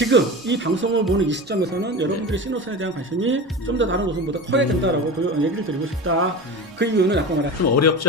지금 이 방송을 보는 이 시점에서는 여러분들의 신호선에 대한 관심이 좀 더 다른 곳보다 커야 된다라고 얘기를 드리고 싶다. 그 이유는 아까 말한 좀 어렵죠.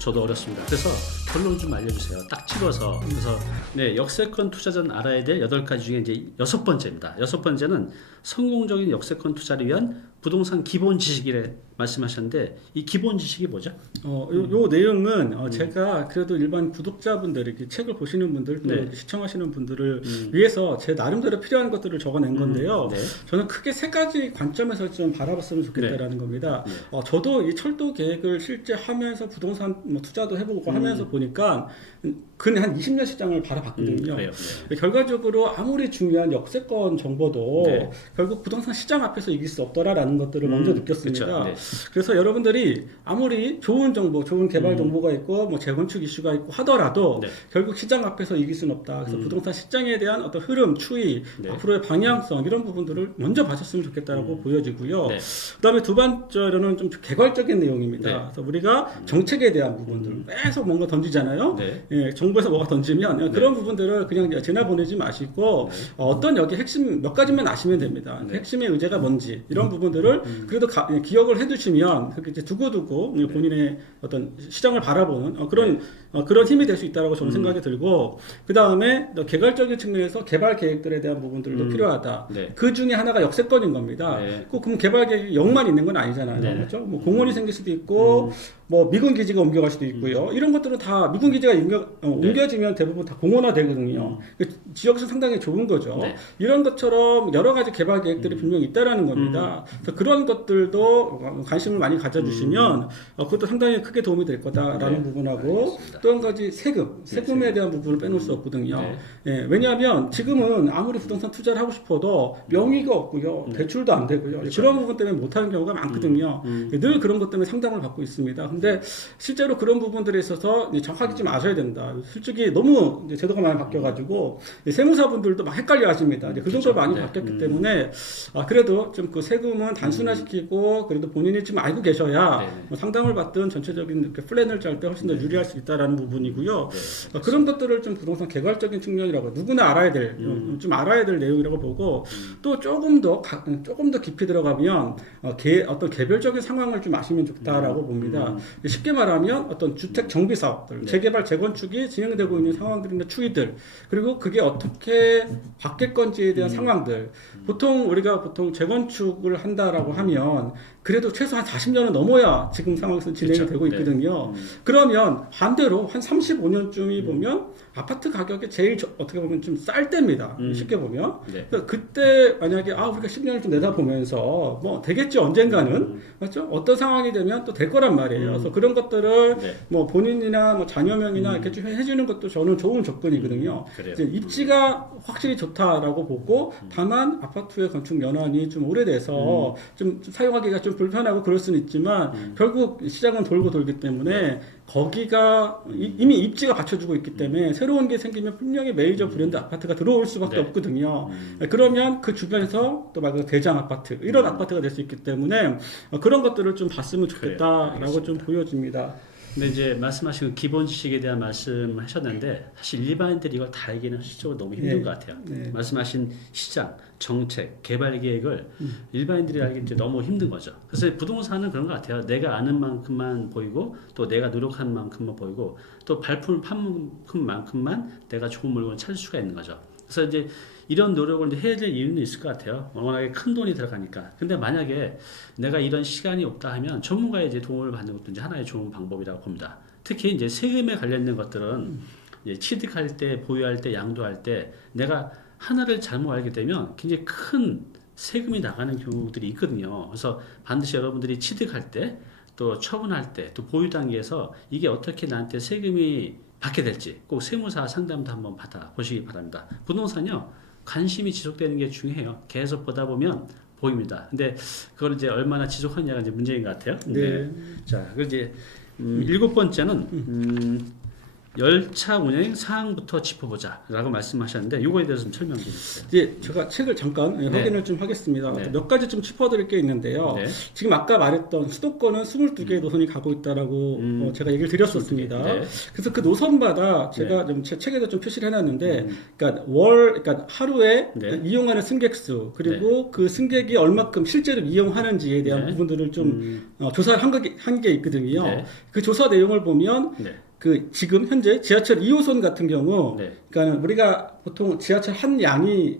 저도 어렵습니다. 그래서 결론 좀 알려주세요. 딱 찍어서. 그래서 네, 역세권 투자자는 알아야 될 8가지 중에 이제 6번째입니다. 6번째는 성공적인 역세권 투자를 위한 부동산 기본 지식이래 말씀하셨는데 이 기본 지식이 뭐죠? 요 내용은 제가 그래도 일반 구독자분들 이렇게 책을 보시는 분들 또 네. 시청하시는 분들을 위해서 제 나름대로 필요한 것들을 적어낸 건데요. 네. 저는 크게 3가지 관점에서 좀 바라봤으면 좋겠다라는 겁니다. 저도 이 철도 계획을 실제 하면서 부동산 투자도 해보고 하면서 보니까 근 한 20년 시장을 바라봤거든요. 그래요. 네. 결과적으로 아무리 중요한 역세권 정보도 네. 결국 부동산 시장 앞에서 이길 수 없더라라는 것들을 먼저 느꼈습니다. 그쵸. 네. 그래서 여러분들이 아무리 좋은 정보, 좋은 개발 정보가 있고 뭐 재건축 이슈가 있고 하더라도 네. 결국 시장 앞에서 이길 수는 없다. 그래서 부동산 시장에 대한 어떤 흐름, 추이, 네. 앞으로의 방향성 이런 부분들을 먼저 봐줬으면 좋겠다라고 보여지고요. 네. 그다음에 두 번째로는 좀 개괄적인 내용입니다. 네. 그래서 우리가 정책에 대한 부분들 계속 뭔가 던지잖아요. 네. 예, 정부에서 뭐가 던지면 그런 부분들을 그냥 지나보내지 마시고 어떤 여기 핵심 몇 가지만 아시면 됩니다. 네. 핵심의 의제가 뭔지 이런 부분들을 그래도 기억을 해두시면 그렇게 이제 두고두고 본인의 어떤 시장을 바라보는 그런 힘이 될 수 있다고 저는 생각이 들고 그 다음에 개괄적인 측면에서 개발 계획들에 대한 부분들도 필요하다. 네. 그 중에 하나가 역세권인 겁니다. 네. 꼭 그럼 개발 계획이 0만 있는 건 아니잖아요. 네. 그렇죠? 뭐 공원이 생길 수도 있고 뭐 미군 기지가 옮겨갈 수도 있고요. 이런 것들은 다 미군 기지가 옮겨지면 대부분 다 공원화 되거든요. 지역수 상당히 좁은 거죠. 네. 이런 것처럼 여러 가지 개발 계획들이 분명히 있다라는 겁니다. 그래서 그런 것들도 관심을 많이 가져주시면 그것도 상당히 크게 도움이 될 거다라는 네. 부분하고 알겠습니다. 또 한 가지 세금에 대한 부분을 빼놓을 수 없거든요. 네. 예, 왜냐하면 지금은 아무리 부동산 투자를 하고 싶어도 명의가 없고요, 대출도 안 되고요. 그런 부분 때문에 못하는 경우가 많거든요. 늘 그런 것 때문에 상담을 받고 있습니다. 근데 실제로 그런 부분들에 있어서 정확하게 좀 아셔야 된다. 솔직히 너무 이제 제도가 많이 바뀌어가지고 세무사분들도 막 헷갈려 하십니다. 이제 그 정도로 많이 바뀌었기 때문에 그래도 좀 그 세금은 단순화시키고 그래도 본인이 지금 알고 계셔야 뭐 상담을 받든 전체적인 이렇게 플랜을 짤 때 훨씬 더 유리할 수 있다라는 부분이고요. 그런 것들을 좀 부동산 개괄적인 측면이라고 누구나 알아야 될 좀 알아야 될 내용이라고 보고 또 조금 더 깊이 들어가면 어떤 개별적인 상황을 좀 아시면 좋다라고 봅니다. 쉽게 말하면 어떤 주택 정비 사업들, 재개발 재건축이 진행되고 있는 상황들이나 추이들 그리고 그게 어떻게 바뀔 건지에 대한 상황들 우리가 보통 재건축을 한다라고 하면 그래도 최소한 40년은 넘어야 지금 상황에서 진행이 그렇죠. 되고 있거든요. 그러면 반대로 한 35년쯤이 보면 아파트 가격이 제일 어떻게 보면 좀 쌀 때입니다. 쉽게 보면. 네. 그러니까 그때 만약에 우리가 10년을 좀 내다보면서 뭐 되겠죠 언젠가는 맞죠? 어떤 상황이 되면 또 될 거란 말이에요. 그래서 그런 것들을 뭐 본인이나 뭐 자녀명이나 이렇게 좀 해주는 것도 저는 좋은 접근이거든요. 그래요. 이제 입지가 확실히 좋다라고 보고 다만 아파트의 건축 연한이 좀 오래돼서 좀 사용하기가 좀 불편하고 그럴 수는 있지만 결국 시장은 돌고 돌기 때문에 거기가 이미 입지가 받쳐주고 있기 때문에 새로운 게 생기면 분명히 메이저 브랜드 아파트가 들어올 수밖에 없거든요. 그러면 그 주변에서 또 말 그대로 대장 아파트 이런 아파트가 될 수 있기 때문에 그런 것들을 좀 봤으면 좋겠다라고 좀 보여집니다. 근데 이제 말씀하신 그 기본 지식에 대한 말씀하셨는데 사실 일반인들이 이걸 다 알기는 실적으로 너무 힘든 것 같아요. 말씀하신 시장, 정책, 개발 계획을 일반인들이 알기 이제 너무 힘든 거죠. 그래서 부동산은 그런 것 같아요. 내가 아는 만큼만 보이고 또 내가 노력하는 만큼만 보이고 또 발품을 파는 만큼만 내가 좋은 물건을 찾을 수가 있는 거죠. 그래서 이제 이런 노력을 해야 될 이유는 있을 것 같아요. 워낙에 큰 돈이 들어가니까. 근데 만약에 내가 이런 시간이 없다 하면 전문가의 이제 도움을 받는 것도 이제 하나의 좋은 방법이라고 봅니다. 특히 이제 세금에 관련된 것들은 이제 취득할 때, 보유할 때, 양도할 때 내가 하나를 잘못 알게 되면 굉장히 큰 세금이 나가는 경우들이 있거든요. 그래서 반드시 여러분들이 취득할 때, 또 처분할 때, 또 보유 단계에서 이게 어떻게 나한테 세금이 받게 될지 꼭 세무사 상담도 한번 받아보시기 바랍니다. 부동산요. 관심이 지속되는 게 중요해요. 계속 보다 보면 보입니다. 근데 그걸 이제 얼마나 지속하느냐가 이제 문제인 것 같아요. 네. 자, 그 이제 7번째는 열차 운행 사항부터 짚어보자라고 말씀하셨는데 이거에 대해서 좀 설명 좀 해주세요. 예, 제가 책을 잠깐 네. 확인을 좀 하겠습니다. 네. 몇 가지 좀 짚어드릴 게 있는데요. 네. 지금 아까 말했던 수도권은 22개의 노선이 가고 있다라고 제가 얘기를 드렸었습니다. 네. 그래서 그 노선마다 제가 좀 제 책에도 좀 표시를 해놨는데, 그러니까 그러니까 하루에 네. 이용하는 승객 수 그리고 그 승객이 얼마큼 실제로 이용하는지에 대한 네. 부분들을 좀 조사를 한 게 있거든요. 네. 그 조사 내용을 보면. 네. 그 지금 현재 지하철 2호선 같은 경우, 네. 그러니까 우리가 보통 지하철 한 양이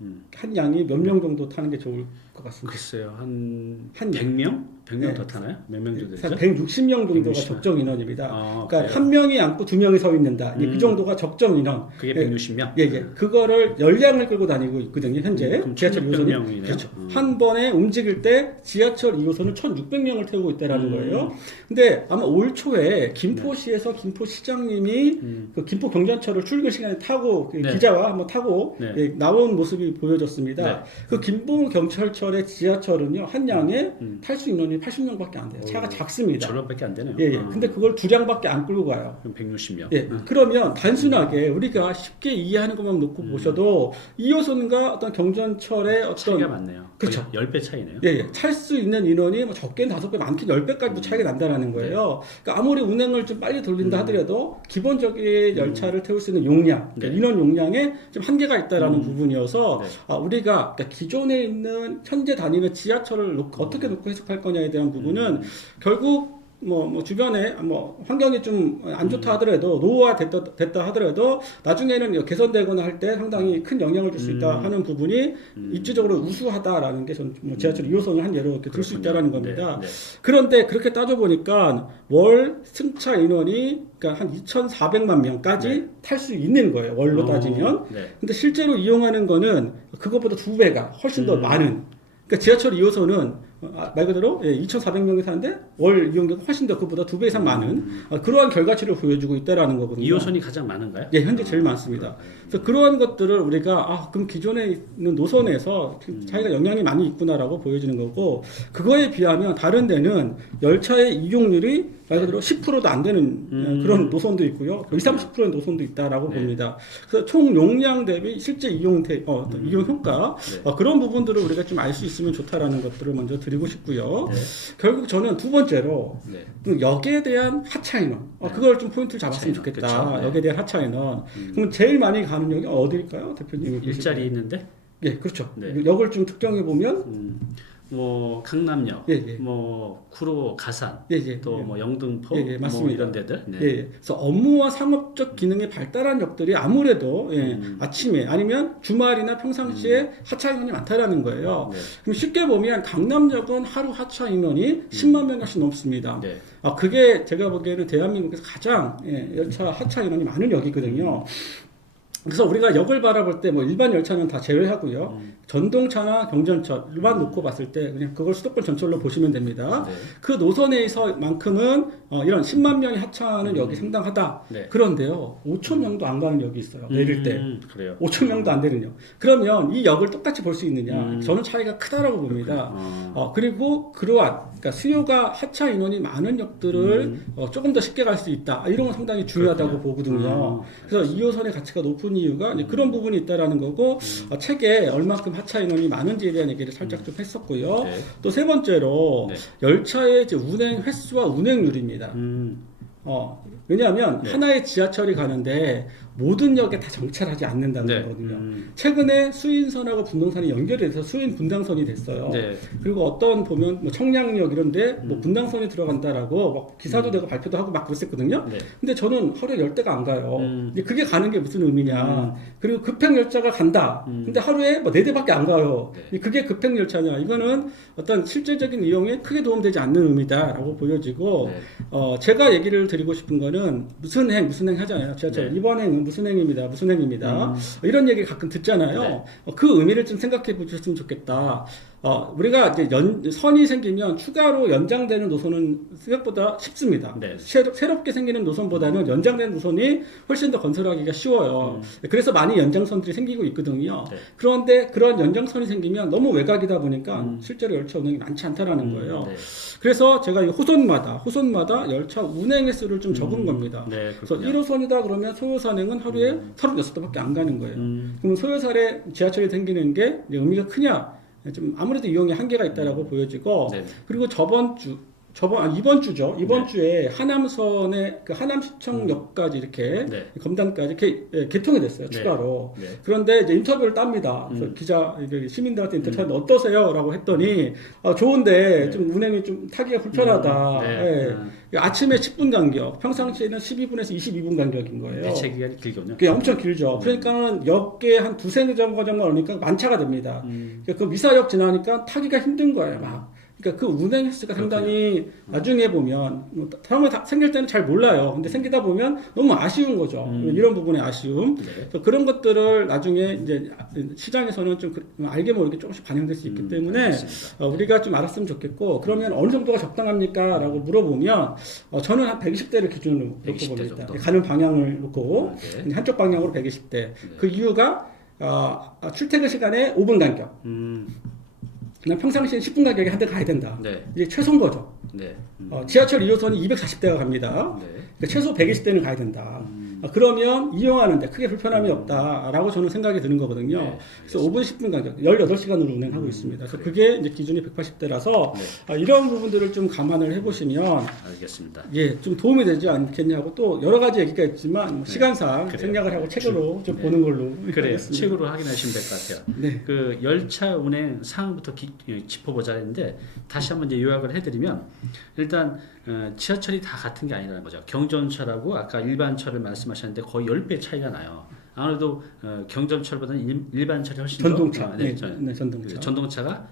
몇 명 정도 타는 게 좋을 것 같습니다. 글쎄요, 한 한 100명? 100명 네. 더 타나요? 몇 명 정도 되죠? 한 160명 정도가 160명. 적정 인원입니다. 아, 그러니까 그래요? 한 명이 앉고 두 명이 서 있는다. 그 정도가 적정 인원. 그게 예, 160명? 예, 예. 그거를 열량을 끌고 다니고 있거든요. 현재 그럼 지하철 2호선이 1600명이네요. 그렇죠. 한 번에 움직일 때 지하철 2호선은 1,600명을 태우고 있다라는 거예요. 근데 아마 올 초에 김포시에서 김포시장님이 그 김포 경전철을 출근 시간에 타고 그 네. 기자와 한번 타고 네. 예, 나온 모습이 보여졌습니다. 네. 그 김포 경찰철의 지하철은요 한 양에 탈수 인원이 80명밖에 안 돼요. 차가 작습니다. 저런밖에 안 되네요. 예, 예. 근데 그걸 두 량밖에 안 끌고 가요. 그럼 160명. 예, 그러면 단순하게 우리가 쉽게 이해하는 것만 놓고 보셔도 2호선과 어떤 경전철의 어떤 차이가 많네요. 그렇죠. 10배 차이네요. 예, 예. 탈 수 있는 인원이 뭐 적게는 5배, 많게는 10배까지도 차이가 난다는 거예요. 그러니까 아무리 운행을 좀 빨리 돌린다 하더라도 기본적인 열차를 태울 수 있는 용량, 그러니까 네. 인원 용량에 좀 한계가 있다라는 부분이어서 네. 우리가 그러니까 기존에 있는 현재 다니는 지하철을 어떻게 놓고 해석할 거냐에 대한 부분은 결국 뭐 주변에 뭐 환경이 좀 안 좋다 하더라도 노후화 됐다 하더라도 나중에는 개선되거나 할 때 상당히 큰 영향을 줄 수 있다 하는 부분이 입지적으로 우수하다라는 게 저는 뭐 지하철 2호선을 한 예로 이렇게 들 수 있다라는 겁니다. 네, 네. 그런데 그렇게 따져 보니까 월 승차 인원이 그러니까 한 2,400만 명까지 네. 탈 수 있는 거예요. 월로 따지면. 네. 근데 실제로 이용하는 거는 그것보다 2배가 훨씬 더 많은. 그러니까 지하철 2호선은 말 그대로 2,400명이 사는데 월 이용료가 훨씬 더 그보다 2배 이상 많은 그러한 결과치를 보여주고 있다라는 거거든요. 2호선이 가장 많은가요? 예, 현재 제일 많습니다. 그래서 그러한 것들을 우리가 그럼 기존에 있는 노선에서 차이가 영향이 많이 있구나라고 보여지는 거고 그거에 비하면 다른 데는 열차의 이용률이 말 그대로 10%도 안 되는 그런 노선도 있고요. 20, 30%의 노선도 있다라고 네. 봅니다. 그래서 총 용량 대비 실제 이용 효과 네. 그런 부분들을 우리가 좀 알 수 있으면 좋다라는 것들을 먼저 드리고 싶고요. 네. 결국 저는 두 번째로 네. 또 역에 대한 하차 인원 그걸 좀 포인트를 잡았으면 하차 인원, 좋겠다. 그쵸. 네. 역에 대한 하차 인원. 그럼 제일 많이 가는 역이 어디일까요, 대표님? 일자리 있는데 예, 그렇죠. 네. 역을 좀 특정해 보면 뭐 강남역, 예, 예. 뭐 구로 가산, 예, 예. 또 뭐 영등포, 예, 예, 뭐 맞습니다. 이런 데들. 네. 예, 그래서 업무와 상업적 기능이 발달한 역들이 아무래도 아침에 아니면 주말이나 평상시에 하차 인원이 많다라는 거예요. 네. 그럼 쉽게 보면 강남역은 하루 하차 인원이 10만 명씩 넘습니다. 네. 그게 제가 보기에는 대한민국에서 가장 열차 하차 인원이 많은 역이거든요. 그래서 우리가 역을 바라볼 때 뭐 일반 열차는 다 제외하고요. 전동차나 경전철만 놓고 봤을 때 그냥 그걸 수도권 전철로 보시면 됩니다. 네. 그 노선에서만큼은 이런 10만 명이 하차하는 역이 상당하다. 네. 그런데요, 5천 명도 안 가는 역이 있어요. 내릴 때. 그래요. 5천 명도 안 되는 역. 그러면 이 역을 똑같이 볼 수 있느냐? 저는 차이가 크다라고 봅니다. 그리고 그러니까 수요가 하차 인원이 많은 역들을 조금 더 쉽게 갈 수 있다. 이런 건 상당히 중요하다고 보거든요. 그래서 2호선의 가치가 높은 이유가 이제 그런 부분이 있다라는 거고 책에 얼마큼 하차 인원이 많은지에 대한 얘기를 살짝 좀 했었고요. 네. 또 세 번째로 네. 열차의 이제 운행 횟수와 운행률입니다. 왜냐하면 네. 하나의 지하철이 가는데 모든 역에 다 정차하지 않는다는 네. 거거든요. 최근에 수인선하고 분당선이 연결이 돼서 수인 분당선이 됐어요. 네. 그리고 어떤 보면 뭐 청량역 이런데 뭐 분당선이 들어간다라고 막 기사도 되고 발표도 하고 막 그랬었거든요. 네. 근데 저는 하루에 10대가 안 가요. 이제 그게 가는 게 무슨 의미냐. 그리고 급행 열차가 간다. 근데 하루에 뭐 4대밖에 안 가요. 네. 그게 급행 열차냐. 이거는 어떤 실질적인 이용에 크게 도움되지 않는 의미다라고 보여지고 네. 제가 얘기를 드리고 싶은 거는 무슨 행 하잖아요. 지하철 네. 이번 행은 무슨 행입니다. 무슨 행입니다. 이런 얘기 가끔 듣잖아요. 네. 그 의미를 좀 생각해 보셨으면 좋겠다. 우리가 이제 선이 생기면 추가로 연장되는 노선은 생각보다 쉽습니다. 네. 새롭게 생기는 노선보다는 연장된 노선이 훨씬 더 건설하기가 쉬워요. 그래서 많이 연장선들이 생기고 있거든요. 네. 그런데 그런 연장선이 생기면 너무 외곽이다 보니까 실제로 열차 운행이 많지 않다라는 거예요. 네. 그래서 제가 이 호선마다 열차 운행 횟수를 좀 적은 겁니다. 네, 그래서 그렇군요. 1호선이다 그러면 소요선행은 하루에 36대밖에 안 가는 거예요. 그럼 소요선에 지하철이 생기는 게 이제 의미가 크냐? 좀 아무래도 이용에 한계가 있다라고 보여지고 네. 그리고 이번 주죠. 이번 주에 하남선의 그 하남시청역까지 이렇게 네. 검단까지 개통이 됐어요. 네. 추가로. 네. 그런데 이제 인터뷰를 땁니다. 그래서 시민들한테 인터뷰 어떠세요?라고 했더니 좋은데 네. 좀 운행이 좀 타기가 불편하다. 네. 예. 아침에 10분 간격, 평상시에는 12분에서 22분 간격인 거예요. 배차 기간이 길군요. 그게 엄청 길죠. 그러니까는 역에 한 두세 정거장만 오니까 만차가 됩니다. 그러니까 그 미사역 지나니까 타기가 힘든 거예요. 막. 그러니까 그 운행 횟수가 상당히 나중에 보면 처음에 생길 때는 잘 몰라요. 근데 생기다 보면 너무 아쉬운 거죠. 이런 부분의 아쉬움. 네. 그래서 그런 것들을 나중에 이제 시장에서는 좀 알게 모르게 조금씩 반영될 수 있기 때문에 우리가 좀 알았으면 좋겠고 그러면 어느 정도가 적당합니까?라고 물어보면 저는 한 120대를 기준으로 놓고 120대 봅니다. 정도. 가는 방향을 놓고 네. 한쪽 방향으로 120대. 그 이유가 출퇴근 시간에 5분 간격. 그냥 평상시엔 10분 가격에 한 대 가야 된다. 네. 이게 최소인 거죠. 네. 지하철 2호선이 240대가 갑니다. 네. 그러니까 최소 120대는 가야 된다. 그러면 이용하는데 크게 불편함이 없다라고 저는 생각이 드는 거거든요. 네, 그래서 5분 10분 간격 18시간으로 운행하고 있습니다. 그래서 그게 이제 기준이 180대라서 네. 이런 부분들을 좀 감안을 해보시면 알겠습니다. 좀 도움이 되지 않겠냐고 또 여러 가지 얘기가 있지만 시간상 그래요. 생략을 하고 책으로 좀 보는 걸로 그래요. 하겠습니다. 책으로 확인하시면 될 것 같아요. 네. 그 열차 운행 상황부터 짚어보자 했는데 다시 한번 이제 요약을 해드리면 일단 지하철이 다 같은 게 아니라는 거죠. 경전철하고 아까 일반철을 말씀하셨는데 거의 10배 차이가 나요. 아무래도 경전철보다는 일반철이 훨씬 전동차. 더 전동차. 전동차가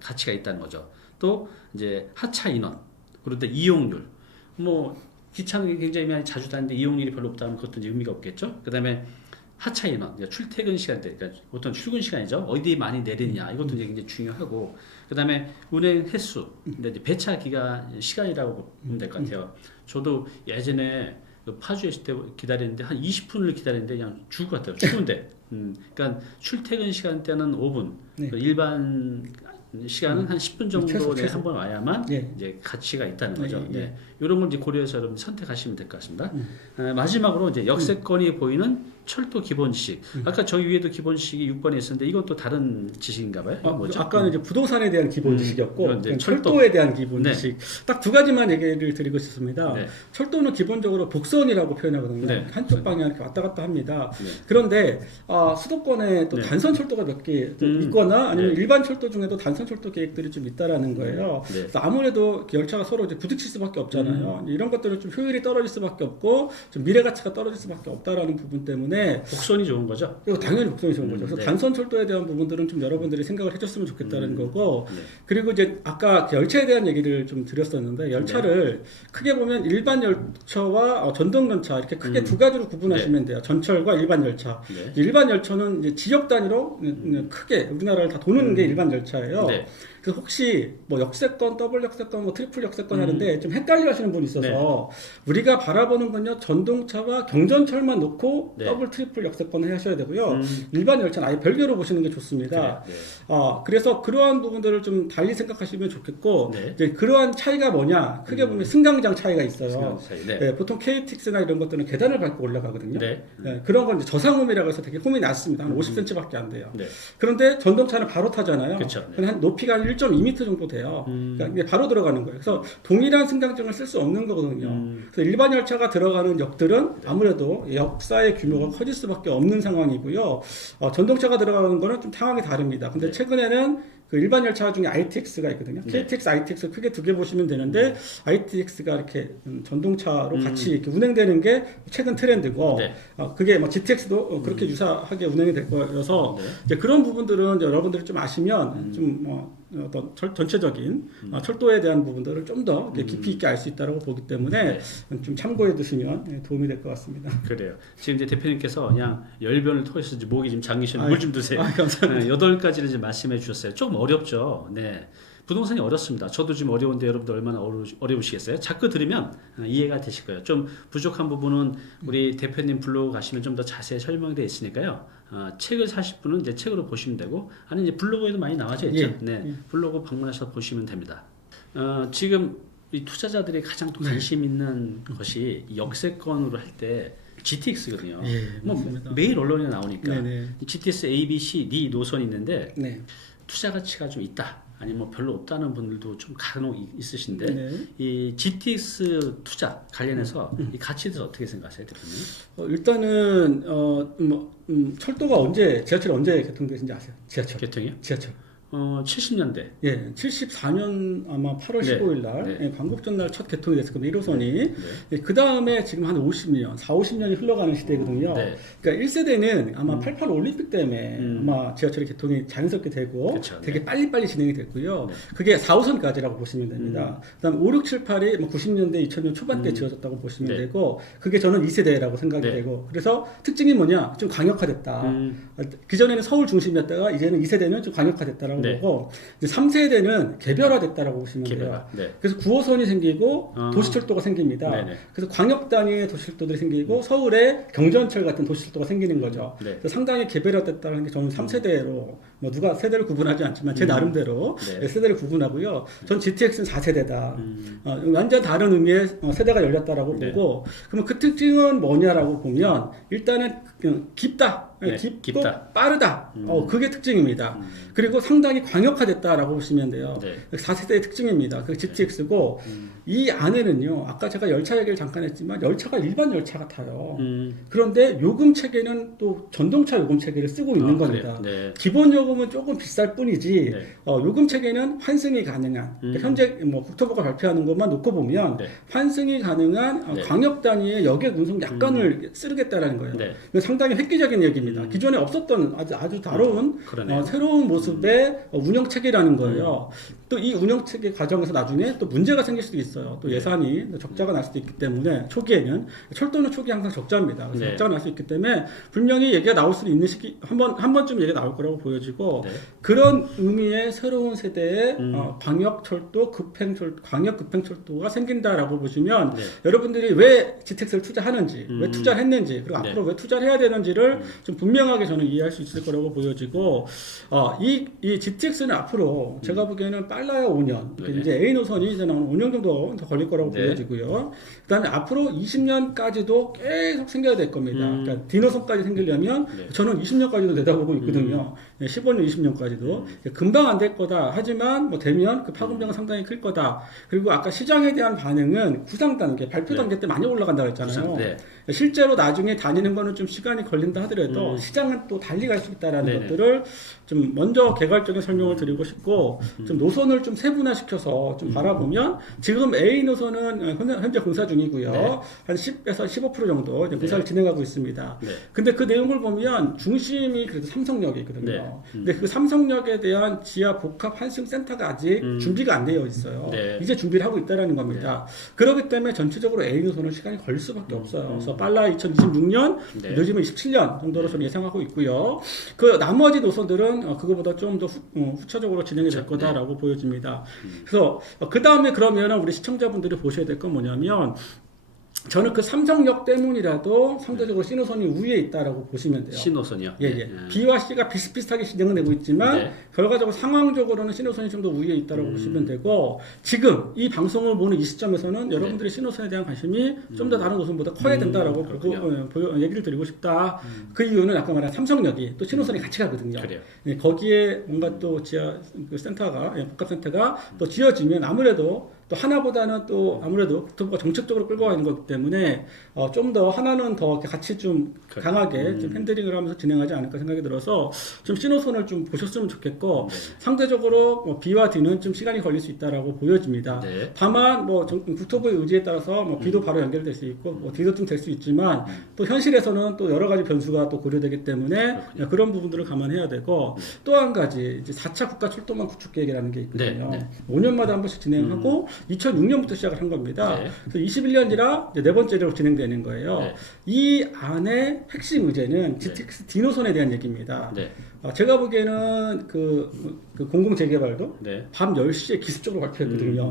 가치가 있다는 거죠. 또 이제 하차 인원 그런데 이용률 뭐 기차는 굉장히 많이 자주 다니는데 이용률이 별로 없다면 그것도 이제 의미가 없겠죠. 그다음에 하차 인원, 출퇴근 시간대, 그러니까 어떤 출근 시간이죠. 어디 많이 내리냐 이것도 이제 굉장히 중요하고, 그다음에 운행 횟수, 근데 이제 배차 시간이라고 보면 될 것 같아요. 저도 예전에 그 파주에 있을 때 기다리는데 한 20분을 기다리는데 그냥 죽을 것 같아요. 추운데. 그러니까 출퇴근 시간대는 5분, 네. 일반 시간은 한 10분 정도 내에 한 번 와야만 이제 가치가 있다는 거죠. 네. 이런 걸 이제 고려해서 여러분 선택하시면 될 것 같습니다. 마지막으로 이제 역세권이 보이는 철도 기본 지식. 아까 저희 위에도 기본 지식이 6번에 있었는데 이건 또 다른 지식인가 봐요. 뭐죠? 아까는 이제 부동산에 대한 기본 지식이었고 그런데 철도에 대한 기본 네. 지식. 딱 두 가지만 얘기를 드리고 싶습니다. 네. 철도는 기본적으로 복선이라고 표현하거든요. 네. 한쪽 방향 이렇게 왔다 갔다 합니다. 네. 그런데 수도권에 또 네. 단선 철도가 몇 개 있거나 아니면 네. 일반 철도 중에도 단선 철도 계획들이 좀 있다라는 거예요. 네. 그래서 아무래도 열차가 서로 이제 부딪힐 수밖에 없잖아요. 이런 것들은 좀 효율이 떨어질 수밖에 없고 좀 미래 가치가 떨어질 수밖에 없다라는 부분 때문에 복선이 좋은 거죠. 그리고 당연히 복선이 좋은 거죠. 그래서 네. 단선 철도에 대한 부분들은 좀 여러분들이 생각을 해줬으면 좋겠다는 거고, 네. 그리고 이제 아까 열차에 대한 얘기를 좀 드렸었는데 열차를 크게 보면 일반 열차와 전동 열차 이렇게 크게 두 가지로 구분하시면 돼요. 전철과 일반 열차. 네. 일반 열차는 이제 지역 단위로 크게 우리나라를 다 도는 게 일반 열차예요. 네. 그래서 혹시 뭐 역세권, 더블 역세권, 뭐 트리플 역세권 하는데 좀 헷갈려 하시는 분이 있어서 우리가 바라보는 건요, 전동차와 경전철만 놓고 더블, 트리플 역세권을 하셔야 되고요. 일반 열차는 아예 별개로 보시는 게 좋습니다. 네. 그래서 그러한 부분들을 좀 달리 생각하시면 좋겠고, 네. 이제 그러한 차이가 뭐냐, 크게 보면 승강장 차이가 있어요. 네. 네, 보통 KTX나 이런 것들은 계단을 밟고 올라가거든요. 네. 그런 건 이제 저상홈이라고 해서 되게 홈이 낮습니다. 한 50cm밖에 안 돼요. 네. 그런데 전동차는 바로 타잖아요. 그쵸. 한 높이가 한 1.2m 정도 돼요. 그러니까 이게 바로 들어가는 거예요. 그래서 동일한 승강장을 쓸 수 없는 거거든요. 그래서 일반 열차가 들어가는 역들은 아무래도 역사의 규모가 커질 수밖에 없는 상황이고요. 전동차가 들어가는 거는 좀 상황이 다릅니다. 근데 최근에는 그 일반 열차 중에 ITX가 있거든요. KTX, ITX 크게 두 개 보시면 되는데 ITX가 이렇게 전동차로 같이 이렇게 운행되는 게 최근 트렌드고, 그게 뭐 GTX도 그렇게 유사하게 운행이 될 거여서 이제 그런 부분들은 이제 여러분들이 좀 아시면 좀 어떤 전체적인 철도에 대한 부분들을 좀 더 깊이 있게 알 수 있다고 보기 때문에 좀 참고해 두시면 도움이 될 것 같습니다. 그래요. 지금 이제 대표님께서 그냥 열변을 토해서 목이 좀 잠기시는 물 좀 드세요. 감사합니다. 8가지를 이제 말씀해 주셨어요. 조금 어렵죠. 네. 부동산이 어렵습니다. 저도 지금 어려운데 여러분들 얼마나 어려우시겠어요? 자꾸 들으면 이해가 되실 거예요. 좀 부족한 부분은 우리 대표님 블로그 가시면 좀 더 자세히 설명되어 있으니까요. 책을 사실 분은 이제 책으로 보시면 되고, 아니 이제 블로그에도 많이 나와져 있죠. 예. 네, 블로그 방문하셔서 보시면 됩니다. 지금 이 투자자들이 가장 또 관심 있는 것이 역세권으로 할 때 GTX거든요. 예, 뭐 맞습니다. 매일 언론에 나오니까 네네. GTX A, B, C, D 노선이 있는데 네. 투자 가치가 좀 있다. 아니면 뭐 별로 없다는 분들도 좀 간혹 있으신데 네. 이 GTX 투자 관련해서 이 가치에 대해서 어떻게 생각하세요, 대표님? 일단은 철도가 지하철이 언제 개통되신지 아세요? 지하철. 개통이요? 지하철. 70년대. 예, 74년 아마 8월 네. 15일 날 네. 예, 광복절 날 첫 개통이 됐을 겁니다. 1호선이. 네. 예, 그 다음에 지금 한 50년, 50년이 흘러가는 시대거든요. 네. 그러니까 1세대는 아마 88 올림픽 때문에 아마 지하철의 개통이 자연스럽게 되고 그쵸, 되게 네. 빨리빨리 진행이 됐고요. 네. 그게 4호선까지라고 보시면 됩니다. 그다음 5, 6, 7, 8이 90년대, 2000년 초반 때 지어졌다고 보시면 네. 되고 그게 저는 2세대라고 생각이 네. 되고 그래서 특징이 뭐냐? 좀 광역화됐다. 그 그전에는 서울 중심이었다가 이제는 2세대는 좀 광역화됐다라고 네. 보고 이제 3세대는 개별화됐다라고 보시면 돼요. 개별화. 네. 그래서 9호선이 생기고 도시철도가 생깁니다. 네네. 그래서 광역 단위의 도시철도들이 생기고 서울에 경전철 같은 도시철도가 생기는 거죠. 네. 그래서 상당히 개별화됐다는 게 저는 3세대로 뭐 누가 세대를 구분하지 않지만 제 나름대로 네. 세대를 구분하고요. 전 GTX는 4세대다. 완전 다른 의미의 세대가 열렸다라고 네. 보고 그러면 그 특징은 뭐냐라고 보면 일단은 깊다. 네, 깊고 깊다. 빠르다. 그게 특징입니다. 그리고 상당히 광역화됐다라고 보시면 돼요. 네. 4세대의 특징입니다. 그 GTX고 이 안에는요. 아까 제가 열차 얘기를 잠깐 했지만 열차가 일반 열차 같아요. 그런데 요금 체계는 또 전동차 요금 체계를 쓰고 있는 겁니다. 네. 기본 요금은 조금 비쌀 뿐이지 네. 요금 체계는 환승이 가능한 그러니까 현재 뭐 국토부가 발표하는 것만 놓고 보면 네. 환승이 가능한 네. 광역 단위의 여객 운송 약관을 쓰겠다라는 거예요. 네. 이건 상당히 획기적인 얘기입니다. 기존에 없었던 아주 다른 그러네요. 새로운 모습의 운영 체계라는 거예요. 또 이 운영 체계 과정에서 나중에 또 문제가 생길 수도 있어요. 또 예산이 적자가 날 수도 있기 때문에 초기에는 철도는 초기에 항상 적자입니다. 그래서 네. 적자가 날 수 있기 때문에 분명히 얘기가 나올 수 있는 시기 한 번쯤 얘기가 나올 거라고 보여지고 네. 그런 의미의 새로운 세대의 광역 급행철도가 생긴다라고 보시면 네. 여러분들이 왜 GTX를 투자하는지, 왜 투자를 했는지, 그리고 네. 앞으로 왜 투자를 해야 되는지를 좀 분명하게 저는 이해할 수 있을 거라고 보여지고, 이 GTX는 앞으로 제가 보기에는 빨라야 5년, 네. 이제 A 노선이 이제 5년 정도 더 걸릴 거라고 네. 보여지고요. 그다음에 앞으로 20년까지도 계속 생겨야 될 겁니다. 그러니까 D 노선까지 생기려면 네. 저는 20년까지도 내다보고 있거든요. 15년, 20년까지도 금방 안 될 거다. 하지만 뭐 되면 그 파급력은 상당히 클 거다. 그리고 아까 시장에 대한 반응은 구상 단계, 발표 단계 때 많이 올라간다고 했잖아요. 네. 실제로 나중에 다니는 거는 좀 시간이 걸린다 하더라도 시장은 또 달리 갈 수 있다라는 네네. 것들을 좀 먼저 개괄적인 설명을 드리고 싶고 좀 노선을 좀 세분화시켜서 좀 바라보면 지금 A 노선은 현재 공사 중이고요. 네. 한 10에서 15% 정도 이제 공사를 진행하고 있습니다. 네. 근데 그 내용을 보면 중심이 그래도 삼성역이거든요. 네. 근데 그 삼성역에 대한 지하 복합 환승 센터가 아직 준비가 안 되어 있어요. 네. 이제 준비를 하고 있다라는 겁니다. 그렇기 때문에 전체적으로 A 노선은 시간이 걸릴 수밖에 없어요. 그래서 빨라 2026년, 네. 늦으면 27년 정도로 저는 예상하고 있고요. 그 나머지 노선들은 그거보다 좀 더 후차적으로 진행이 될 거다라고 보여집니다. 그래서 그 다음에 그러면 우리 시청자분들이 보셔야 될 건 뭐냐면 저는 그 삼성역 때문이라도 상대적으로 신호선이 우위에 있다라고 보시면 돼요. 신호선이요. 예, 예. B와 C가 비슷비슷하게 진행을 되고 있지만 네. 결과적으로 상황적으로는 신호선이 좀 더 우위에 있다고 보시면 되고 지금 이 방송을 보는 이 시점에서는 여러분들이 신호선에 대한 관심이 좀 더 다른 노선보다 커야 된다라고 얘기를 드리고 싶다. 그 이유는 아까 말한 삼성역이 또 신호선이 같이 가거든요. 그래요. 예, 거기에 뭔가 또 지하 그 센터가 복합 센터가 또 지어지면 아무래도 또 하나보다는 또 아무래도 국토부가 정책적으로 끌고 가는 거기 때문에 좀 더 하나는 더 같이 좀 강하게 좀 핸들링을 하면서 진행하지 않을까 생각이 들어서 좀 신호선을 좀 보셨으면 좋겠고 상대적으로 뭐 B와 D는 좀 시간이 걸릴 수 있다라고 보여집니다. 다만 뭐 국토부의 의지에 따라서 뭐 B도 바로 연결될 수 있고 뭐 D도 좀 될 수 있지만 또 현실에서는 또 여러 가지 변수가 또 고려되기 때문에 그런 부분들을 감안해야 되고 또 한 가지 이제 4차 국가 철도망 구축 계획이라는 게 있거든요. 5년마다 한 번씩 진행하고 2006년부터 시작을 한 겁니다. 그래서 21년이라 이제 네 번째로 진행되는 거예요. 이 안에 핵심 의제는 GTX D 노선에 대한 얘기입니다. 제가 보기에는 그 공공재개발도 밤 10시에 기습적으로 발표했거든요.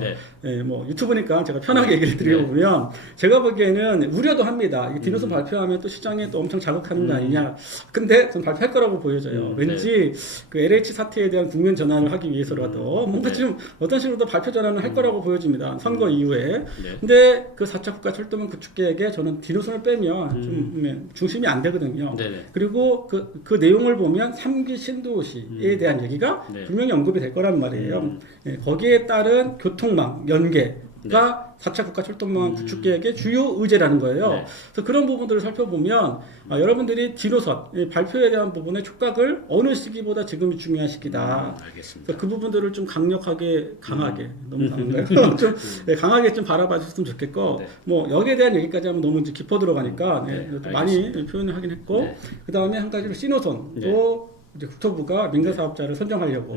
뭐 유튜브니까 제가 편하게 얘기를 드려보면 제가 보기에는 우려도 합니다. 이 디노선 발표하면 또 시장에 또 엄청 자극하는 거 아니냐. 근데 전 발표할 거라고 보여져요. 왠지 그 LH 사태에 대한 국면 전환을 하기 위해서라도 뭔가 좀 어떤 식으로도 발표 전환을 할 거라고 보여집니다. 선거 이후에. 근데 그 4차 국가 철도망 구축 계획에 저는 디노선을 빼면 좀 중심이 안 되거든요. 그리고 그 내용을 보면 3기 신도시에 대한 얘기가 분명히 언급이 될 거란 말이에요. 거기에 따른 교통망 연계가 4차 국가 철도망 구축 계획의 주요 의제라는 거예요. 그래서 그런 부분들을 살펴보면 여러분들이 D노선 발표에 대한 부분의 촉각을 어느 시기보다 지금이 중요한 시기다. 알겠습니다. 그 부분들을 좀 강력하게 강하게 너무 강한가요? 좀 강하게 좀 바라봐 주셨으면 좋겠고 뭐 여기에 대한 얘기까지 하면 너무 이제 깊어 들어가니까 많이 표현을 하긴 했고 그 다음에 한 가지로 C노선도 이제 국토부가 민간 사업자를 선정하려고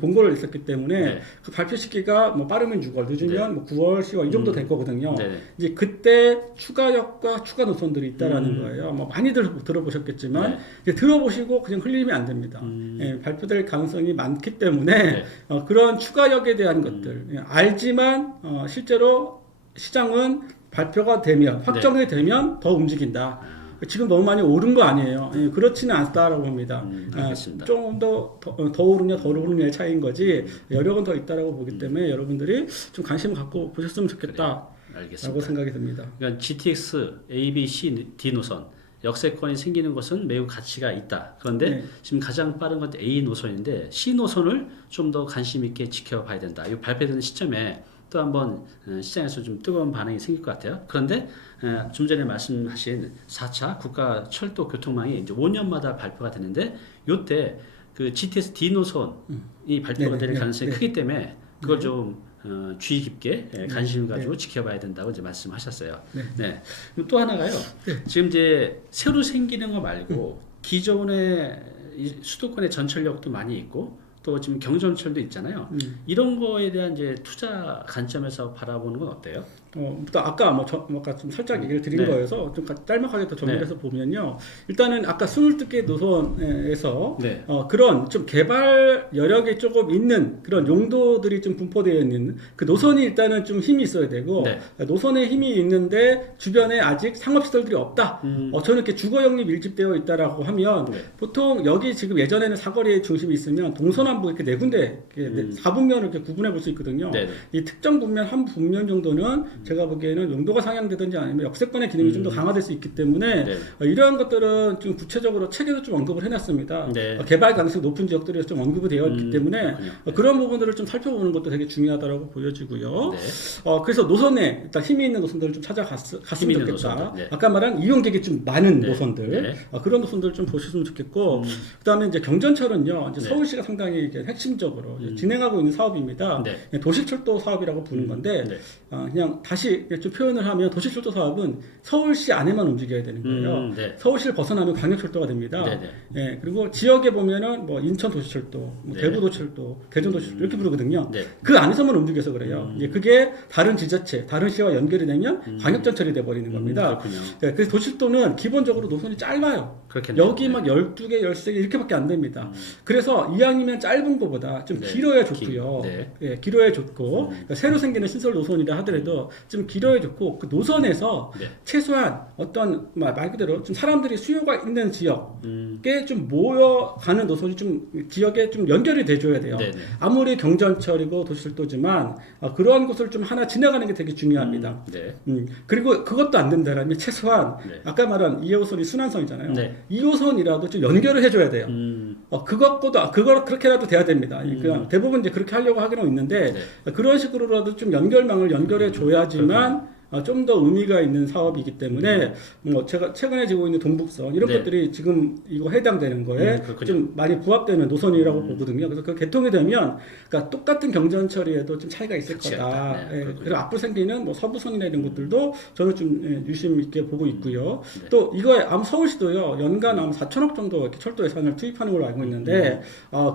공고를 냈었기 때문에 그 발표 시기가 뭐 빠르면 6월, 늦으면 뭐 9월, 10월 이 정도 될 거거든요. 이제 그때 추가역과 추가 노선들이 있다라는 거예요. 뭐 많이들 들어보셨겠지만 이제 들어보시고 그냥 흘리면 안 됩니다. 발표될 가능성이 많기 때문에 그런 추가역에 대한 것들 알지만 실제로 시장은 발표가 되면 확정이 되면 더 움직인다. 지금 너무 많이 오른 거 아니에요. 그렇지는 않다라고 봅니다. 좀 더 오르냐 덜 오르냐의 차이인 거지 여력은 더 있다라고 보기 때문에 여러분들이 좀 관심 갖고 보셨으면 좋겠다라고 생각이 듭니다. 그러니까 GTX A, B, C, D 노선 역세권이 생기는 것은 매우 가치가 있다. 그런데 지금 가장 빠른 건 A 노선인데 C 노선을 좀 더 관심 있게 지켜봐야 된다. 이 발표되는 시점에 또 한번 시장에서 좀 뜨거운 반응이 생길 것 같아요. 그런데 좀 전에 말씀하신 4차 국가 철도 교통망이 이제 5년마다 발표가 되는데 이때 그 GTX D 노선이 발표가 될 가능성이 크기 때문에 그걸 좀 주의 깊게 관심을 가지고 지켜봐야 된다고 이제 말씀하셨어요. 또 하나가요. 지금 이제 새로 생기는 거 말고 기존의 수도권의 전철역도 많이 있고 또 지금 경전철도 있잖아요. 이런 거에 대한 이제 투자 관점에서 바라보는 건 어때요? 또 아까 아까 좀 살짝 얘기를 드린 거여서 좀 짤막하게 더 정리해서 보면요. 일단은 아까 스물두 개 노선에서 그런 좀 개발 여력이 조금 있는 그런 용도들이 좀 분포되어 있는 그 노선이 일단은 좀 힘이 있어야 되고 노선에 힘이 있는데 주변에 아직 상업시설들이 없다. 저는 이렇게 주거용이 밀집되어 있다라고 하면 보통 여기 지금 예전에는 사거리에 중심이 있으면 동서남북 이렇게 네 군데 4분면을 이렇게 구분해 볼 수 있거든요. 이 특정 분면 한 분면 정도는 제가 보기에는 용도가 상향되든지 아니면 역세권의 기능이 좀 더 강화될 수 있기 때문에 이러한 것들은 좀 구체적으로 책에도 좀 언급을 해놨습니다. 개발 가능성이 높은 지역들이 좀 언급이 되어 있기 때문에 그런 부분들을 좀 살펴보는 것도 되게 중요하다고 보여지고요. 그래서 노선에 일단 힘이 있는 노선들을 좀 찾아갔으면 좋겠다. 아까 말한 이용객이 좀 많은 노선들 그런 노선들을 좀 보셨으면 좋겠고 그다음에 이제 경전철은요. 이제 서울시가 상당히 이게 핵심적으로 진행하고 있는 사업입니다. 도시철도 사업이라고 부르는 건데 그냥 다시 좀 표현을 하면 도시철도 사업은 서울시 안에만 움직여야 되는 거예요. 서울시를 벗어나면 광역철도가 됩니다. 그리고 지역에 보면은 뭐 인천 도시철도, 뭐 대구 도시철도, 대전 도시철도 이렇게 부르거든요. 그 안에서만 움직여서 그래요. 그게 다른 지자체, 다른 시와 연결이 되면 광역전철이 돼버리는 겁니다. 그래서 도시철도는 기본적으로 노선이 짧아요. 여기 막 12개, 13개 이렇게밖에 안 됩니다. 그래서 이왕이면 짧은 것보다 좀 길어야 좋고요. 길어야 좋고 그러니까 새로 생기는 신설 노선이라 하더라도 좀 길어야 좋고 그 노선에서 최소한 어떤 말 그대로 좀 사람들이 수요가 있는 지역에 좀 모여가는 노선이 좀 지역에 좀 연결이 돼줘야 돼요. 아무리 경전철이고 도시철도지만 그러한 곳을 좀 하나 지나가는 게 되게 중요합니다. 그리고 그것도 안 된다라면 최소한 아까 말한 2호선이 순환선이잖아요. 2호선이라도 좀 연결을 해줘야 돼요. 그것보다 그걸 그렇게라도 그래야도 돼야 됩니다. 그냥 대부분 이제 그렇게 하려고 하기는 있는데 네. 그런 식으로라도 좀 연결망을 연결해 줘야지만 좀 더 의미가 있는 사업이기 때문에 뭐 제가 최근에 지고 있는 동북선 이런 네. 것들이 지금 이거 해당되는 거에 그렇군요. 좀 많이 부합되는 노선이라고 보거든요. 그래서 그 개통이 되면 그러니까 똑같은 경전 처리에도 좀 차이가 있을 그렇지 거다. 않다. 네, 예, 그렇군요. 그리고 앞으로 생기는 뭐 서부선이나 이런 것들도 저는 좀 유심 있게 보고 있고요. 네. 또 이거에 서울시도요 연간 4천억 정도 이렇게 철도 예산을 투입하는 걸로 알고 있는데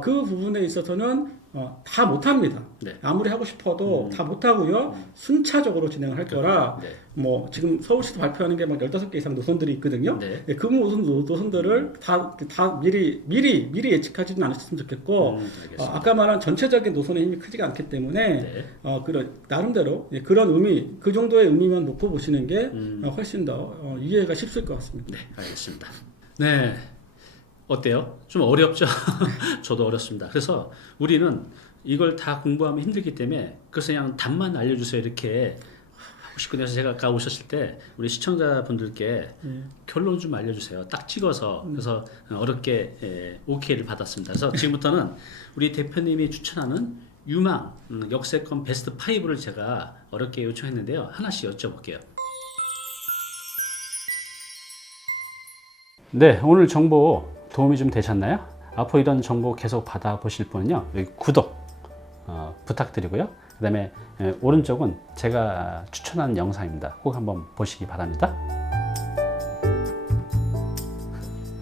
그 부분에 있어서는 다 못합니다. 네. 아무리 하고 싶어도 다 못하고요. 순차적으로 진행을 할 거라 네. 뭐 지금 서울시도 발표하는 게 막 15개 이상 노선들이 있거든요. 네. 그 노선들을 다 미리 예측하지는 않으셨으면 좋겠고 알겠습니다. 아까 말한 전체적인 노선의 힘이 크지가 않기 때문에 네. 그런 나름대로 그런 의미 그 정도의 의미만 놓고 보시는 게 훨씬 더 이해가 쉽을 것 같습니다. 네, 알겠습니다. 네, 어때요? 좀 어렵죠? 저도 어렵습니다. 그래서 우리는 이걸 다 공부하면 힘들기 때문에 그래서 그냥 답만 알려주세요 이렇게 하고 싶거든요. 그래서 제가 아까 오셨을 때 우리 시청자분들께 결론 좀 알려주세요. 딱 찍어서 그래서 어렵게 OK를 받았습니다. 그래서 지금부터는 우리 대표님이 추천하는 유망 역세권 베스트 5를 제가 어렵게 요청했는데요. 하나씩 여쭤볼게요. 네, 오늘 정보 도움이 좀 되셨나요? 앞으로 이런 정보 계속 받아보실 분은요, 여기 구독 부탁드리고요. 그 다음에 오른쪽은 제가 추천하는 영상입니다. 꼭 한번 보시기 바랍니다.